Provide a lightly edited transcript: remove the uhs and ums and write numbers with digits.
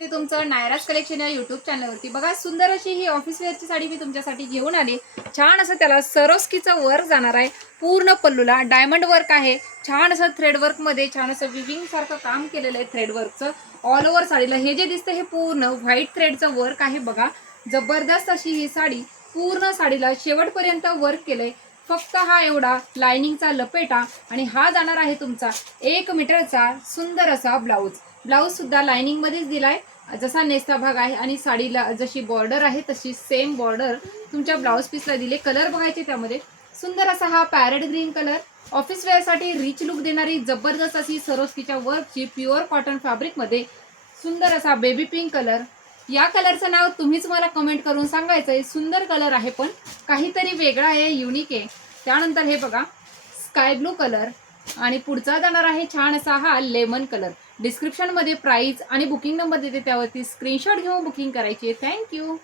ते तुमचं नायराज कलेक्शन या युट्यूब चॅनलवरती बघा, सुंदर अशी ही ऑफिस वेअरची साडी मी तुमच्यासाठी घेऊन आली। छान असं त्याला सरोस्कीचं वर्क जाणार आहे, पूर्ण पल्लूला डायमंड वर्क आहे। छान असं थ्रेड वर्क मध्ये छान असं विविंग सारखं काम केलेलं आहे थ्रेड वर्कचं। ऑल ओव्हर साडीला हे जे दिसतं हे पूर्ण व्हाईट थ्रेडचं वर्क आहे बघा। जबरदस्त अशी ही साडी पूर्ण साडीला शेवटपर्यंत वर्क केलंय। फक्त हा एवढा लाइनिंगचा लपेटा आणि हा जाणार आहे तुमचा 1 मीटरचा सुंदर असा ब्लाऊज। ब्लाऊज सुद्धा लाइनिंग मध्येच दिलाय, जसा नेसता भाग आहे आणि साडीला जशी बॉर्डर आहे तशी सेम बॉर्डर तुमच्या ब्लाऊज पीसला दिले। कलर बघायचे त्यामध्ये सुंदर असा हा parrot green colour, office wear साठी रिच लुक देणारी जबरदस्त अशी सरोस्कीच्या वर्कची प्युअर कॉटन फॅब्रिक मध्ये सुंदर असा बेबी पिंक कलर। या कलरचं नाव तुम्हीच मला कमेंट करून सांगायचंय। सुंदर कलर आहे पण काहीतरी वेगळा आहे, युनिक आहे। त्यानंतर हे बघा स्काय ब्लू कलर आणि पुढचा जाणार आहे छान असा हा लेमन कलर। डिस्क्रिप्शन मध्ये प्राइस आणि बुकिंग नंबर देते, त्यावरती स्क्रीनशॉट घेऊन बुकिंग करायची आहे। थँक्यू।